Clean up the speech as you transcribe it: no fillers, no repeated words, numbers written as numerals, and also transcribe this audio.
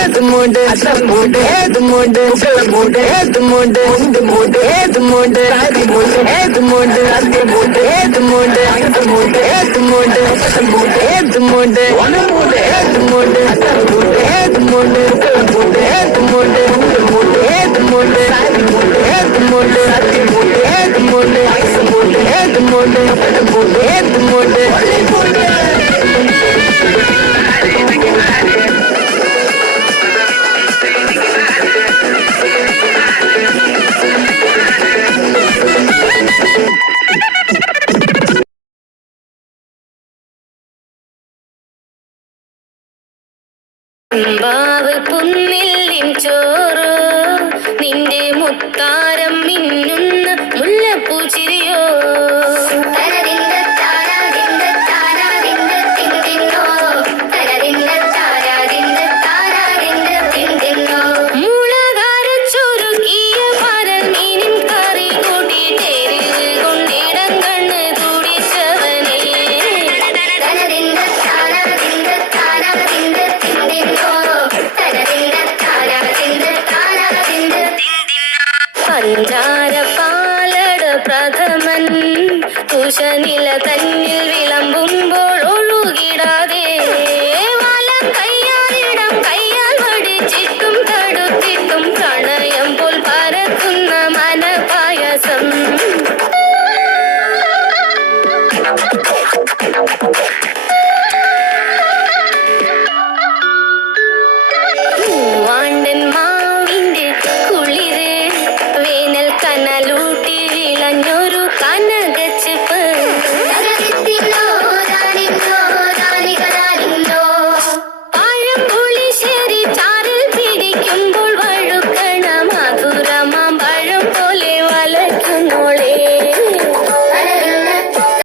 ഏത് മൂട് മൂട് ഏത് മൂട് മൂട് ഏത് മൂട് മൂട് ഏത് മൂട് ഏത് മൂട് മൂട് ഏത് മൂട് മൂട് ഏത് മൂട് മൂട് ഏത് മൂട് ഏത് മൂട് ഏത് മൂട് ഏത് മൂട് ഏത് മൂട് ഏത് മൂട് ഏത് മൂട് ഏത് മൂട് ഏത് മൂട് ബാവ് പുന്നില്ലിൻ ചോറ് നിന്റെ മുത്താരം മിന്നുന്ന മുല്ലപ്പൂ ചിരിയോ പഞ്ചാര പാലട പ്രഥമൻ കുശനില തന്നിൽ